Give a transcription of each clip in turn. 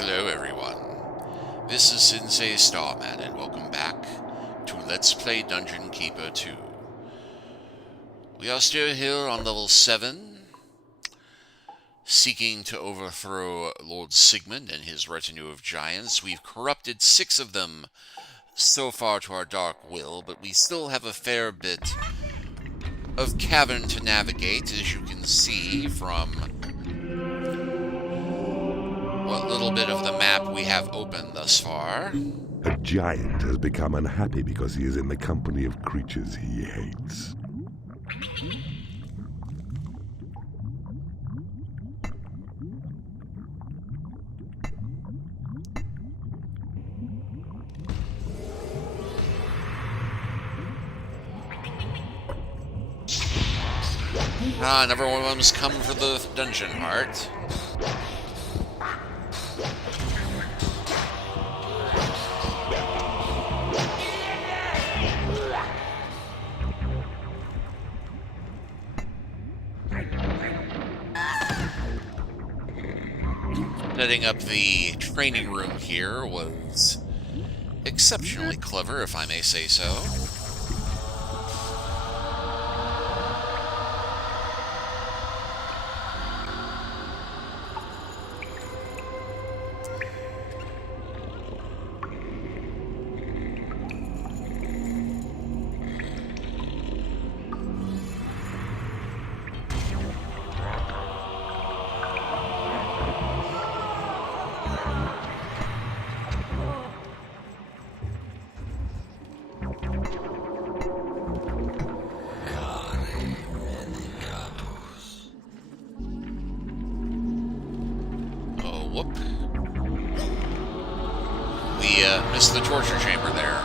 Hello everyone, this is Sensei Starman and welcome back to Let's Play Dungeon Keeper 2. We are still here on level 7, seeking to overthrow Lord Sigmund and his retinue of giants. We've corrupted 6 of them so far to our dark will, but we still have a fair bit of cavern to navigate, as you can see from what little bit of the map we have open thus far. A giant has become unhappy because he is in the company of creatures he hates. Another one of them's come for the dungeon heart. Setting up the training room here was exceptionally clever, if I may say so. We missed the torture chamber there.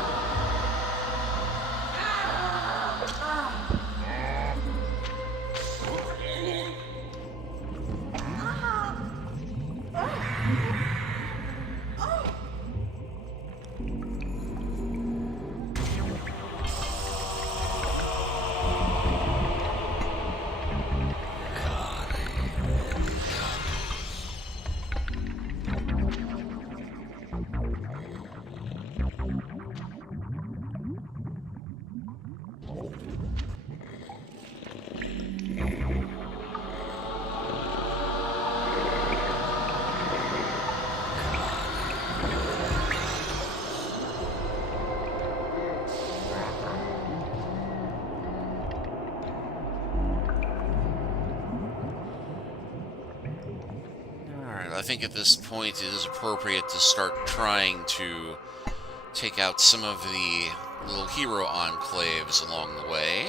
I think at this point it is appropriate to start trying to take out some of the little hero enclaves along the way.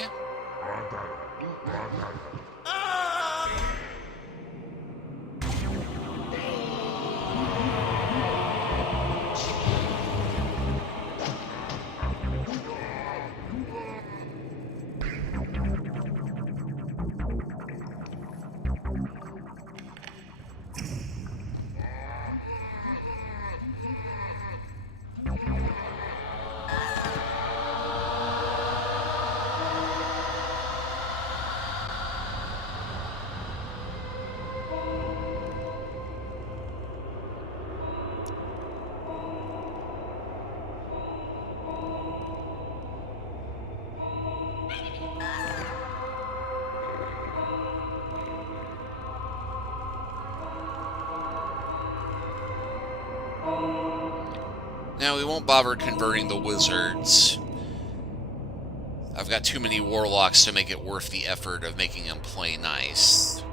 Now, we won't bother converting the wizards. I've got too many warlocks to make it worth the effort of making them play nice.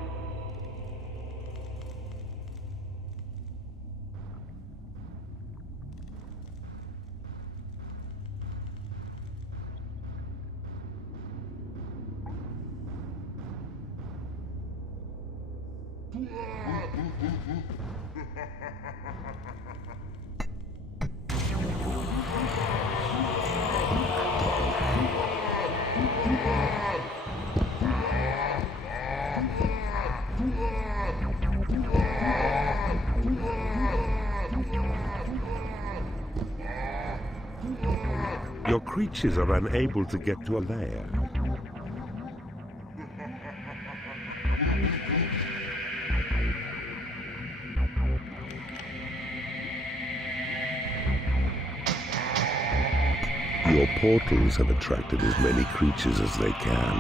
Your creatures are unable to get to a lair. Your portals have attracted as many creatures as they can.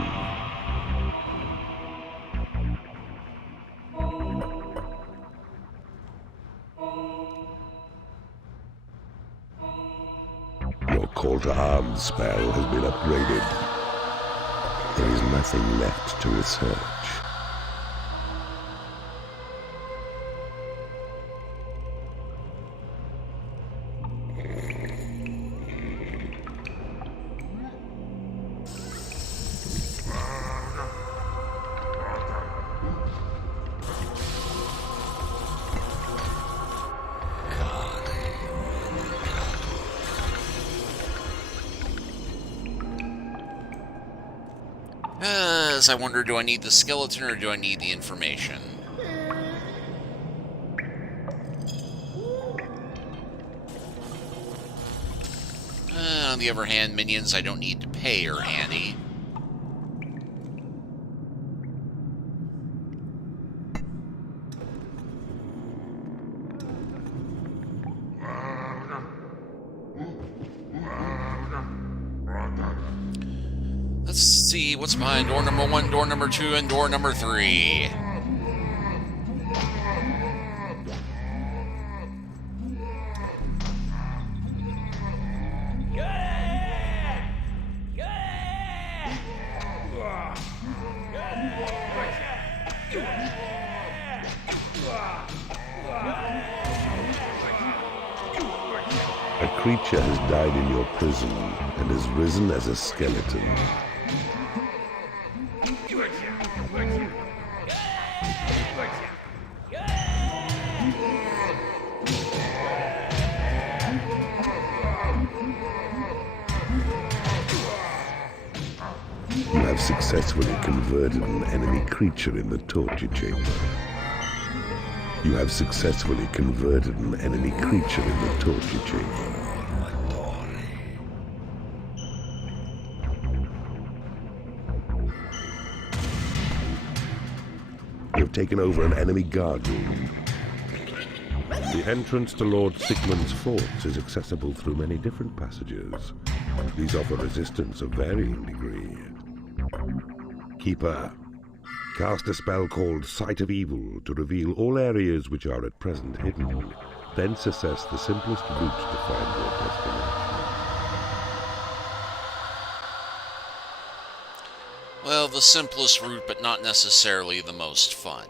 Your call to arms spell has been upgraded. There is nothing left to research. As I wonder, do I need the skeleton or do I need the information? On the other hand, minions I don't need to pay are handy. Let's see what's behind door number 1, door number 2, and door number 3. A creature has died in your prison and has risen as a skeleton. You have successfully converted an enemy creature in the torture chamber. You have successfully converted an enemy creature in the torture chamber. You have taken over an enemy guard room. The entrance to Lord Sigmund's forts is accessible through many different passages. These offer resistance of varying degree. Keeper, cast a spell called Sight of Evil to reveal all areas which are at present hidden. Thence assess the simplest route to find your destination. Well, the simplest route, but not necessarily the most fun.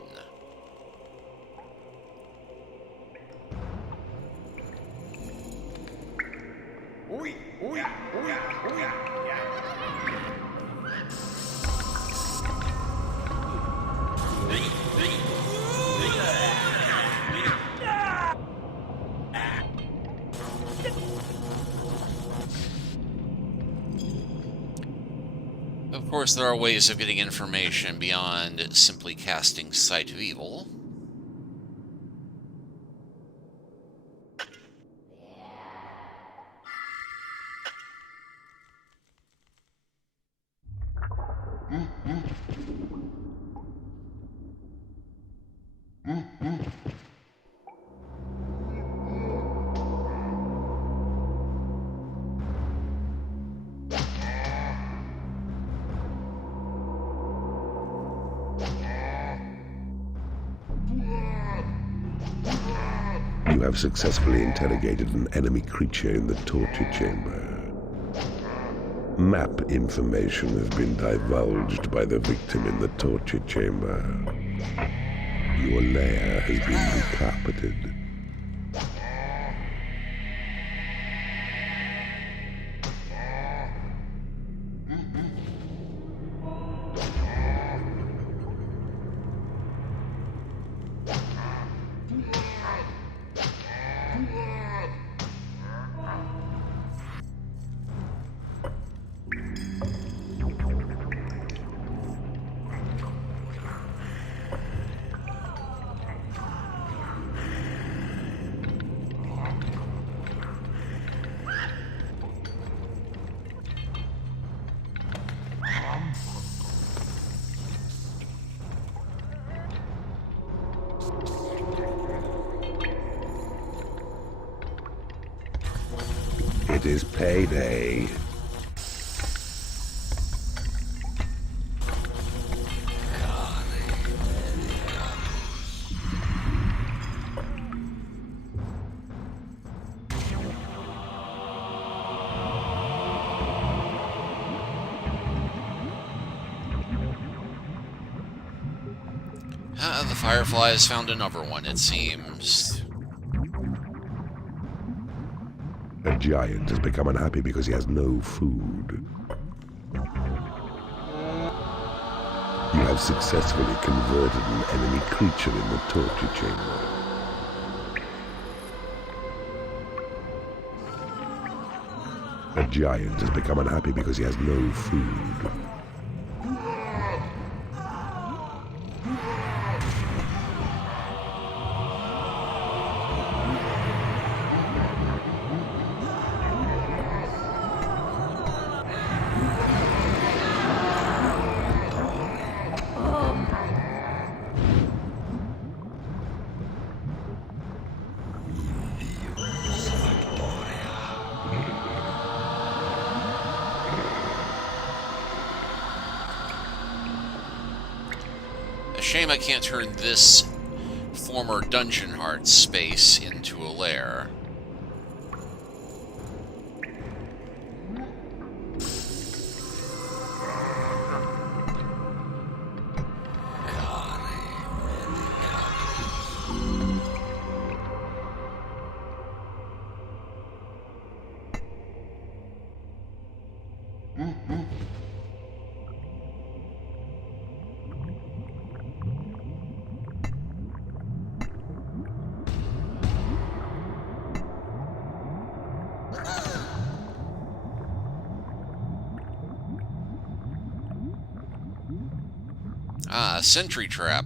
Of course, there are ways of getting information beyond simply casting Sight of Evil. You have successfully interrogated an enemy creature in the torture chamber. Map information has been divulged by the victim in the torture chamber. Your lair has been recarpeted. It is payday. Firefly has found another one, it seems. A giant has become unhappy because he has no food. You have successfully converted an enemy creature in the torture chamber. A giant has become unhappy because he has no food. Shame I can't turn this former Dungeon Heart space into a lair. Ah, sentry trap.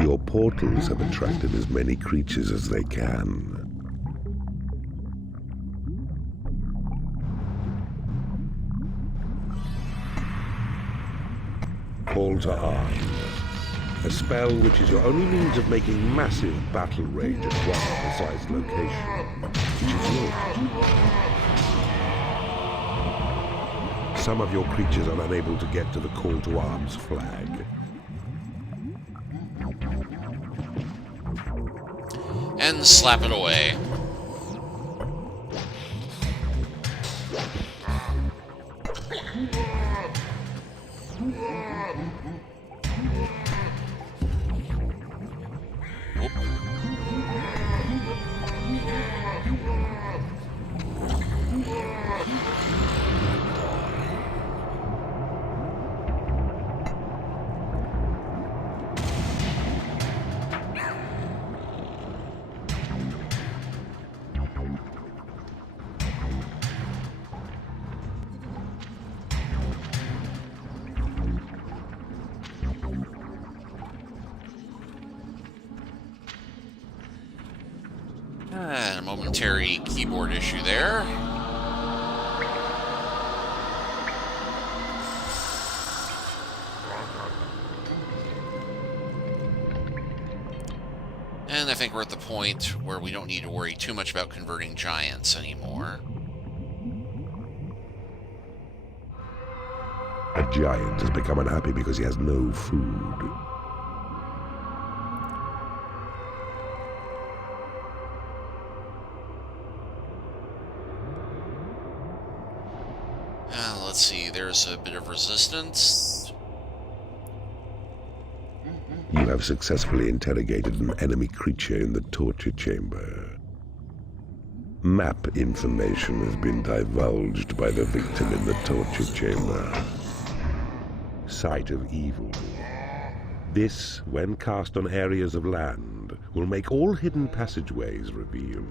Your portals have attracted as many creatures as they can. Call to arms. A spell which is your only means of making massive battle rage at one precise location, which is yours. Some of your creatures are unable to get to the call to arms flag. And slap it away. A momentary keyboard issue there. And I think we're at the point where we don't need to worry too much about converting giants anymore. A giant has become unhappy because he has no food. Let's see, there's a bit of resistance. You have successfully interrogated an enemy creature in the torture chamber. Map information has been divulged by the victim in the torture chamber. Sight of evil. This, when cast on areas of land, will make all hidden passageways revealed.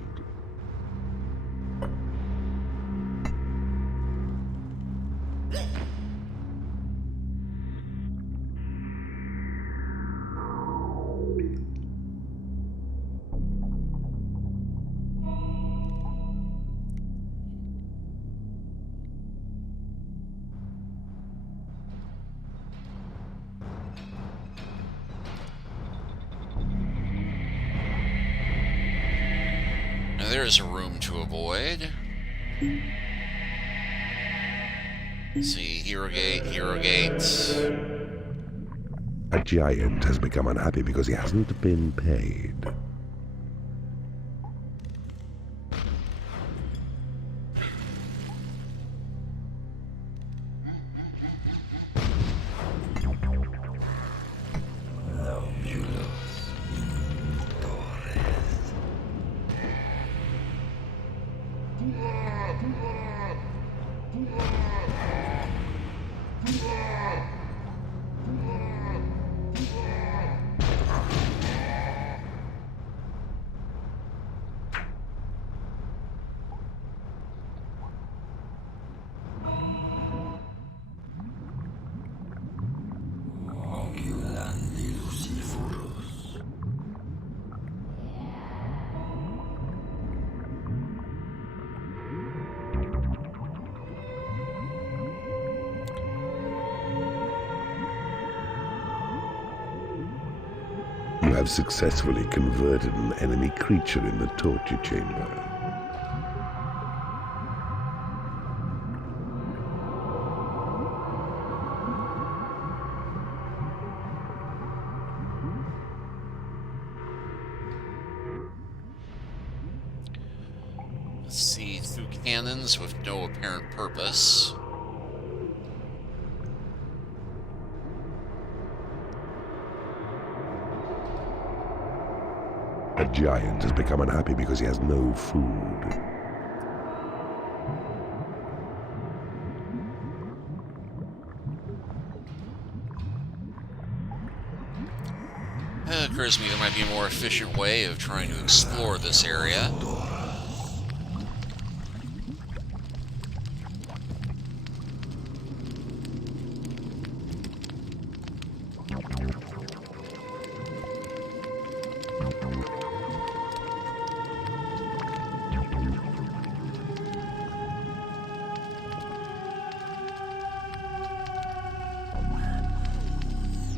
Now there's a room to avoid. Let's see, hero gate, hero gate. A giant has become unhappy because he hasn't been paid. You have successfully converted an enemy creature in the torture chamber. Let's see, through cannons with no apparent purpose. A giant has become unhappy because he has no food. It occurs to me there might be a more efficient way of trying to explore this area.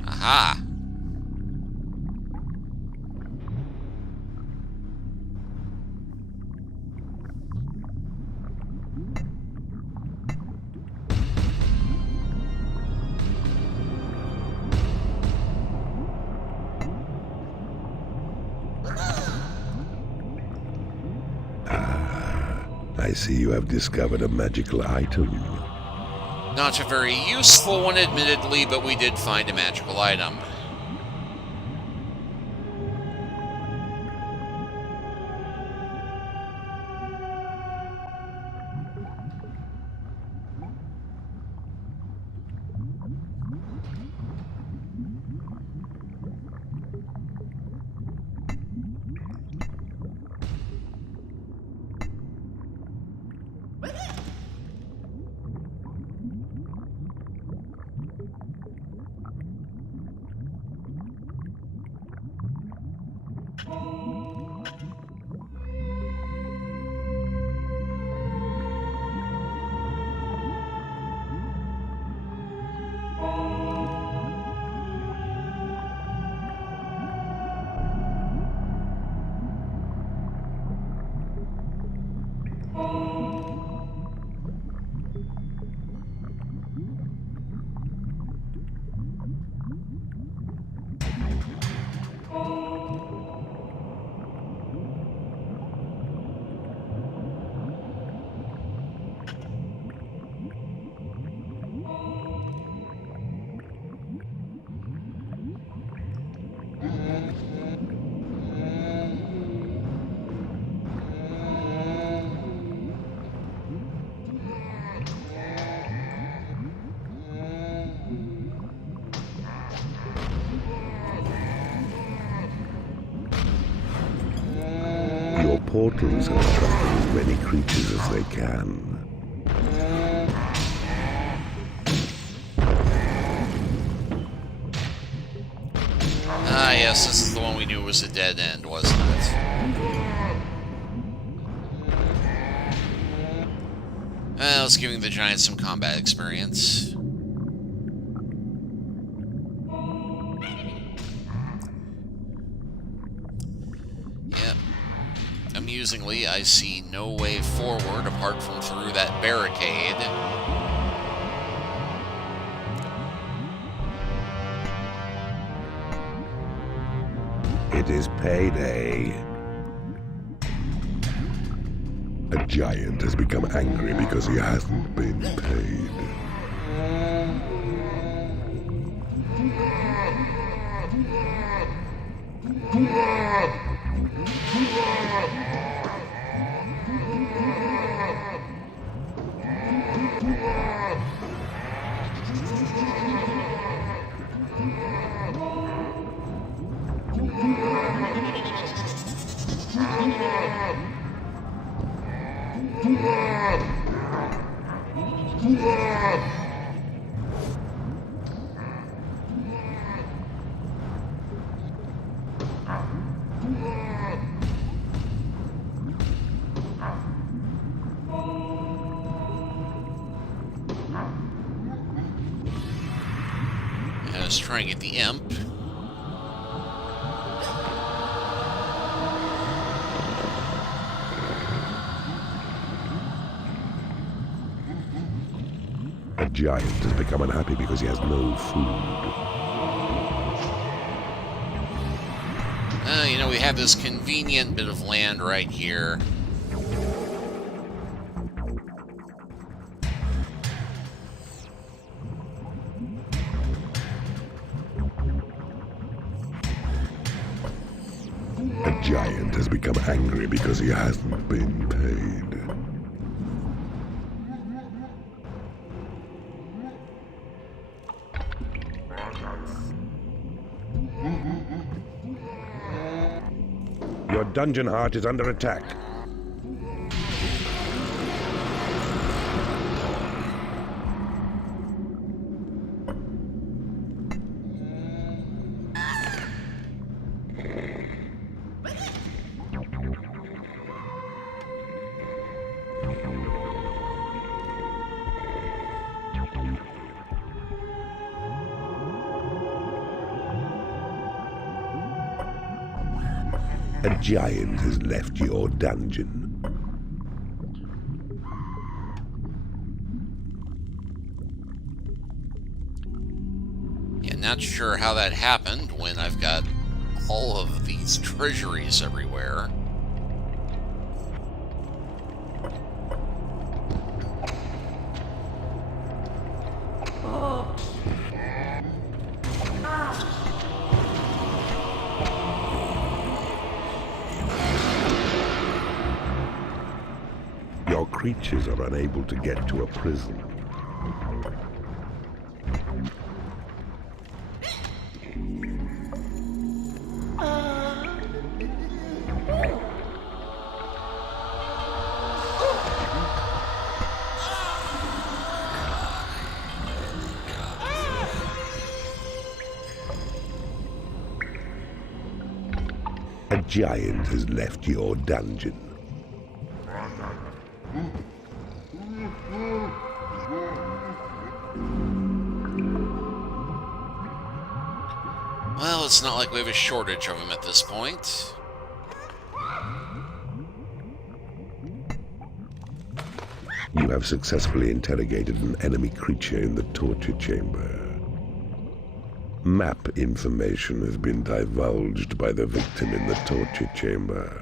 Aha! I see you have discovered a magical item. Not a very useful one, admittedly, but we did find a magical item. Your portals are attracting as many creatures as they can. Ah, yes, this is the one we knew was a dead end, wasn't it? Well, it's giving the giants some combat experience. Yep. Amusingly, I see no way forward apart from through that barricade. It is payday. A giant has become angry because he hasn't been paid. Let's try and get the imp. A giant has become unhappy because he has no food. You know, we have this convenient bit of land right here. A giant has become angry because he hasn't been paid. Your dungeon heart is under attack. A giant has left your dungeon. Yeah, not sure how that happened when I've got all of these treasuries everywhere. Your creatures are unable to get to a prison. A giant has left your dungeon. Well, it's not like we have a shortage of them at this point. You have successfully interrogated an enemy creature in the torture chamber. Map information has been divulged by the victim in the torture chamber.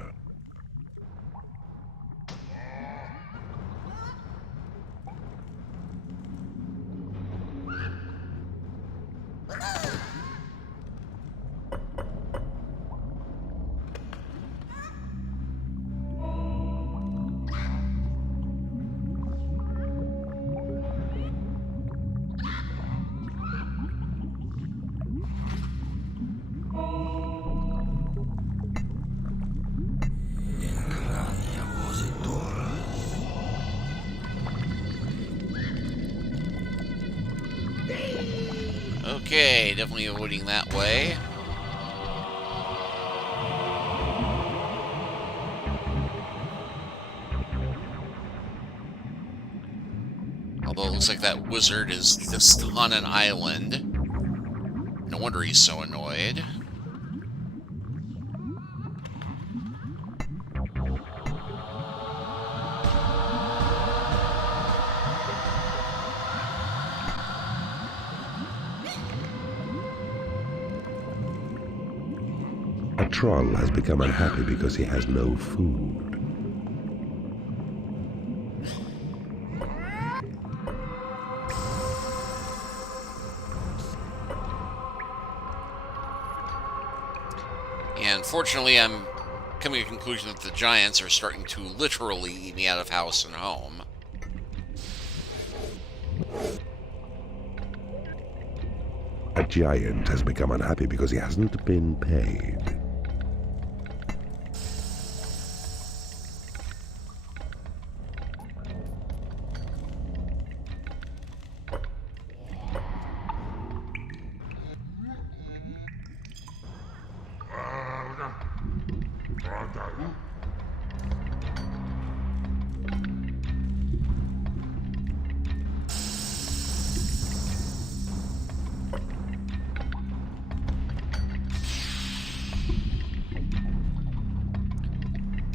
Okay, definitely avoiding that way. Although it looks like that wizard is just on an island. No wonder he's so annoyed. A troll has become unhappy because he has no food. And fortunately, I'm coming to the conclusion that the giants are starting to literally eat me out of house and home. A giant has become unhappy because he hasn't been paid.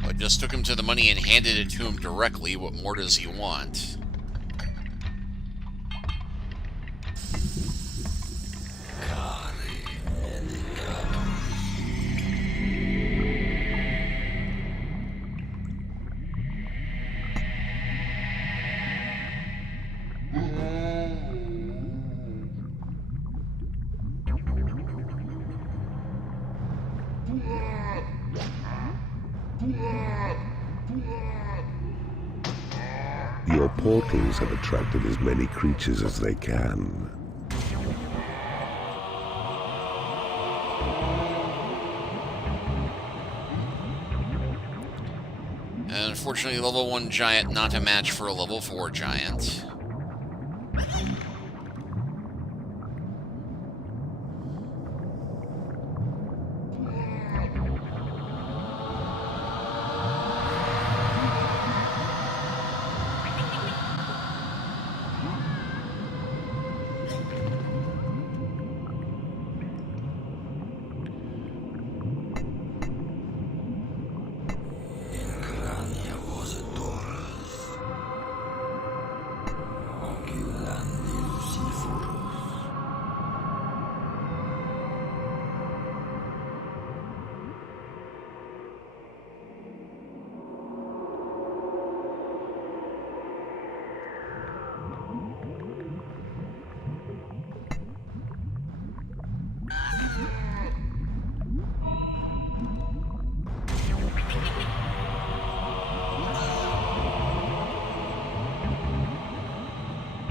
I just took him to the money and handed it to him directly. What more does he want? Your portals have attracted as many creatures as they can. And unfortunately, level 1 giant not a match for a level 4 giant.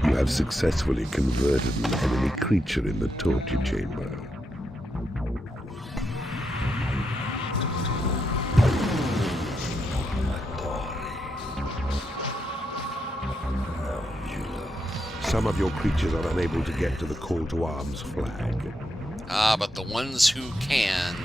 You have successfully converted an enemy creature in the torture chamber. Some of your creatures are unable to get to the call to arms flag. Ah, but the ones who can...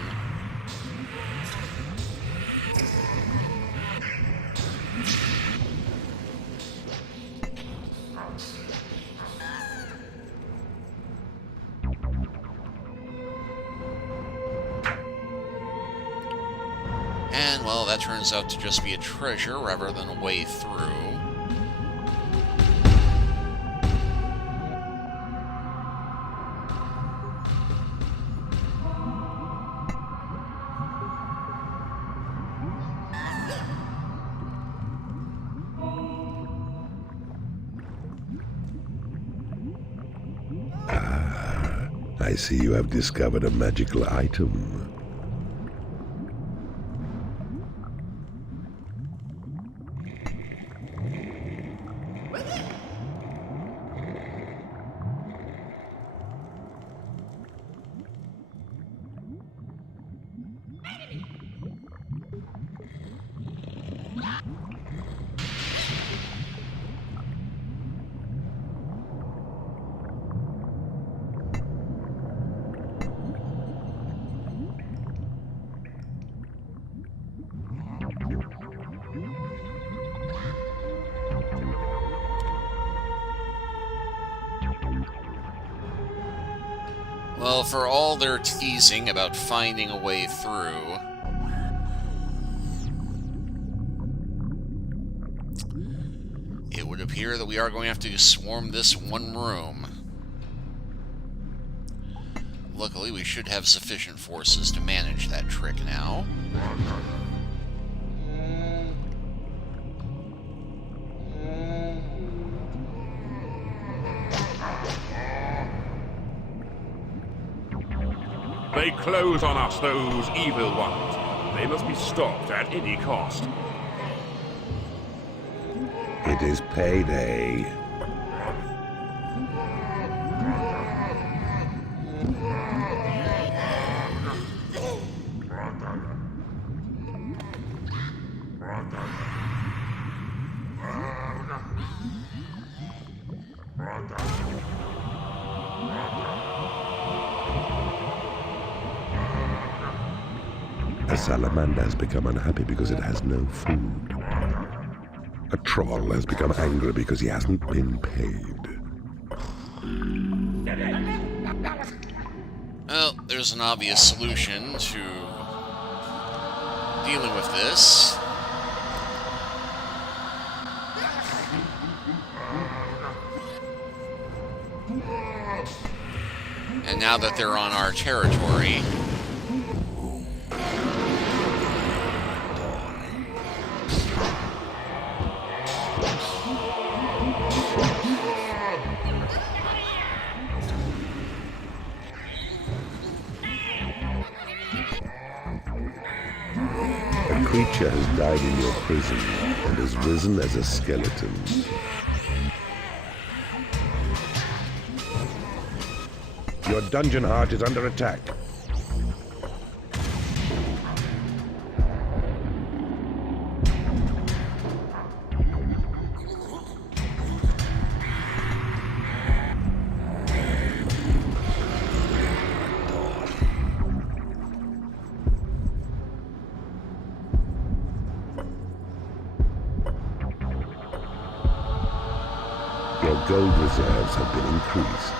And, well, that turns out to just be a treasure rather than a way through. I see you have discovered a magical item. Well, for all their teasing about finding a way through, it would appear that we are going to have to swarm this one room. Luckily, we should have sufficient forces to manage that trick now. They close on us, those evil ones. They must be stopped at any cost. It is payday. A salamander has become unhappy because it has no food. A troll has become angry because he hasn't been paid. Well, there's an obvious solution to dealing with this. And now that they're on our territory, A creature has died in your prison and has risen as a skeleton. Your dungeon heart is under attack. Your gold reserves have been increased.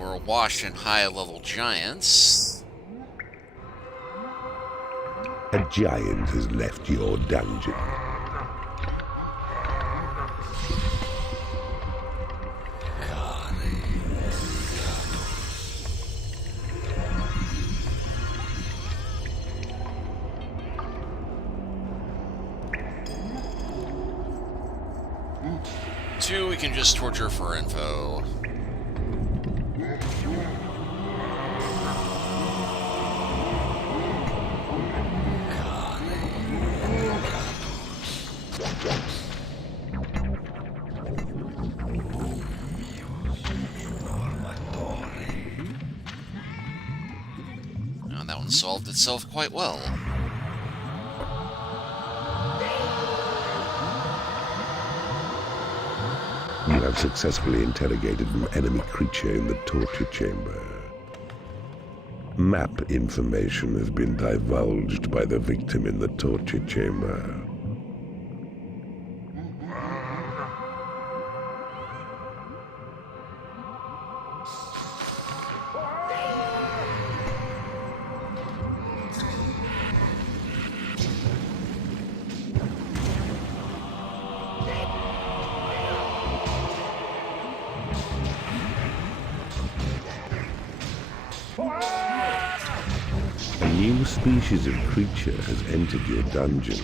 we're awash in high-level giants. A giant has left your dungeon. Two, we can just torture for info. And that one solved itself quite well. You have successfully interrogated an enemy creature in the torture chamber. Map information has been divulged by the victim in the torture chamber. A new species of creature has entered your dungeon.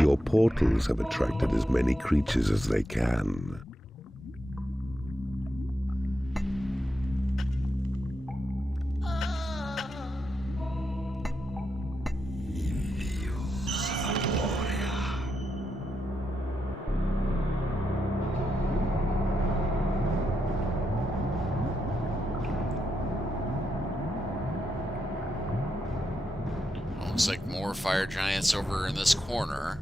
Your portals have attracted as many creatures as they can. Looks like more fire giants over in this corner.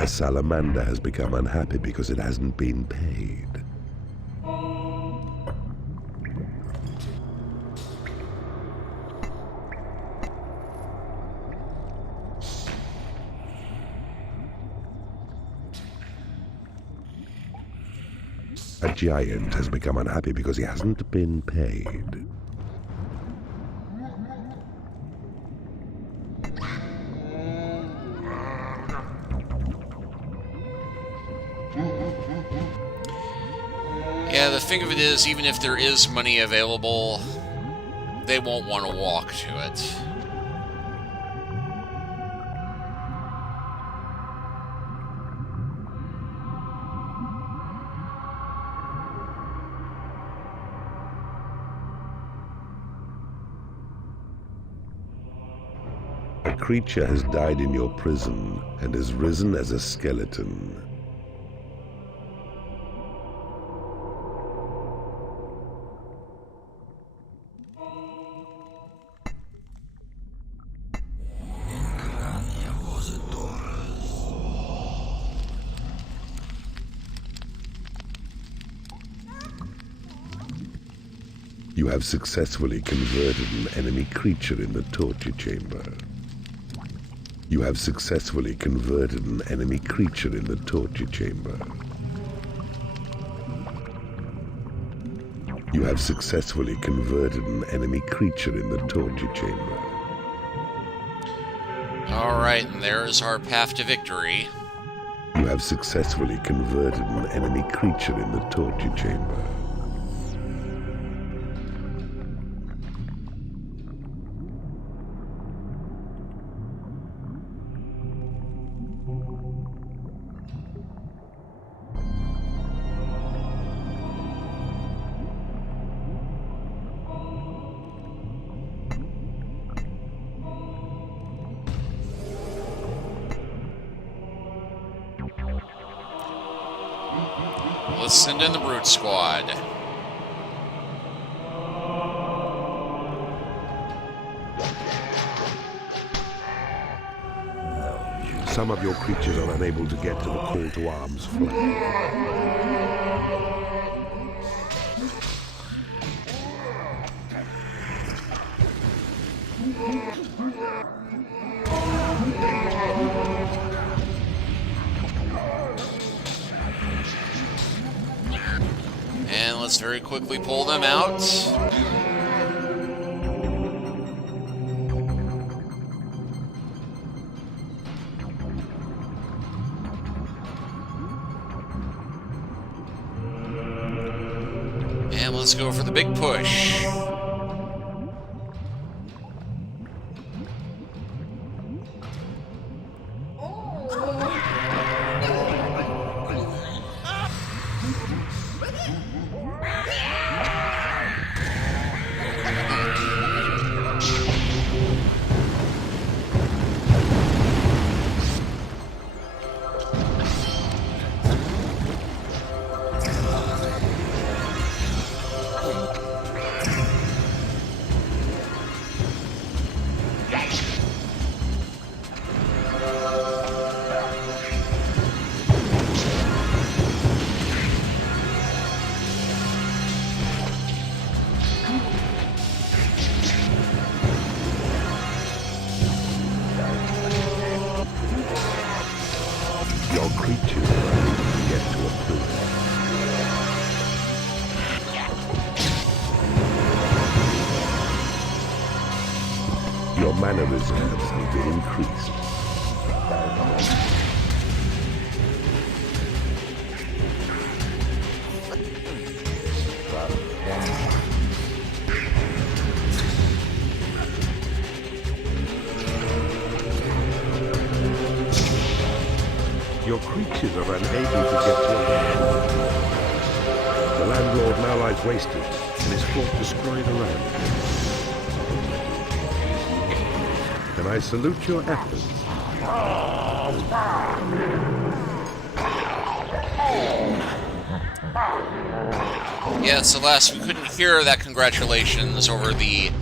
A salamander has become unhappy because it hasn't been paid. A giant has become unhappy because he hasn't been paid. Yeah, the thing of it is, even if there is money available, they won't want to walk to it. A creature has died in your prison and has risen as a skeleton. You have successfully converted an enemy creature in the torture chamber. You have successfully converted an enemy creature in the torture chamber. You have successfully converted an enemy creature in the torture chamber. Alright, and there's our path to victory. You have successfully converted an enemy creature in the torture chamber. Let's send in the Brute Squad. Some of your creatures are unable to get to the call to arms flag. And let's very quickly pull them out. And let's go for the big push. Your creatures are unable to get to a pillar. Your mana reserves need to increase. Your creatures are unable to get to a land. The landlord now lies wasted and his fort destroyed around him. And I salute your efforts. Yes, alas, we couldn't hear that congratulations over the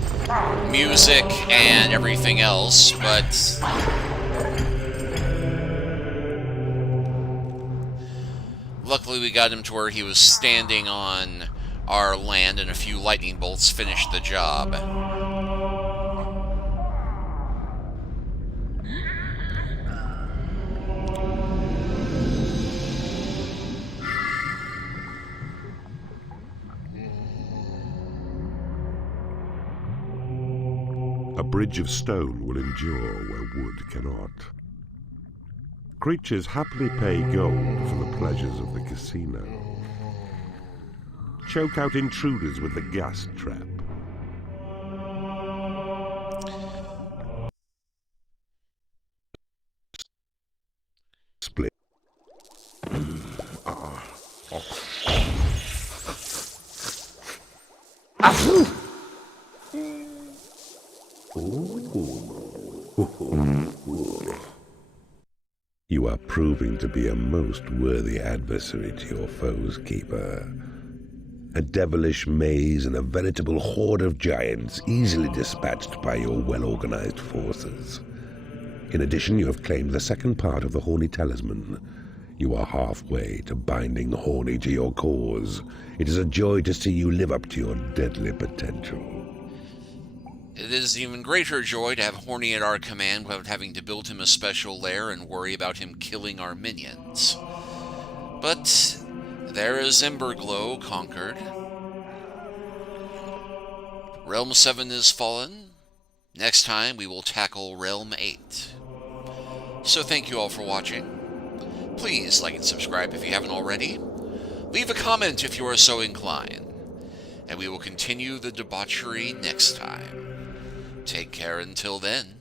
music and everything else, but Luckily, we got him to where he was standing on our land, and a few lightning bolts finished the job. A bridge of stone will endure where wood cannot. Creatures happily pay gold for the pleasures of the casino. Choke out intruders with the gas trap. Split. You are proving to be a most worthy adversary to your foes, Keeper. A devilish maze and a veritable horde of giants easily dispatched by your well-organized forces. In addition, you have claimed the second part of the Horny Talisman. You are halfway to binding Horny to your cause. It is a joy to see you live up to your deadly potential. It is an even greater joy to have Horny at our command without having to build him a special lair and worry about him killing our minions. But there is Emberglow conquered. Realm 7 is fallen. Next time we will tackle Realm 8. So thank you all for watching. Please like and subscribe if you haven't already. Leave a comment if you are so inclined. And we will continue the debauchery next time. Take care until then.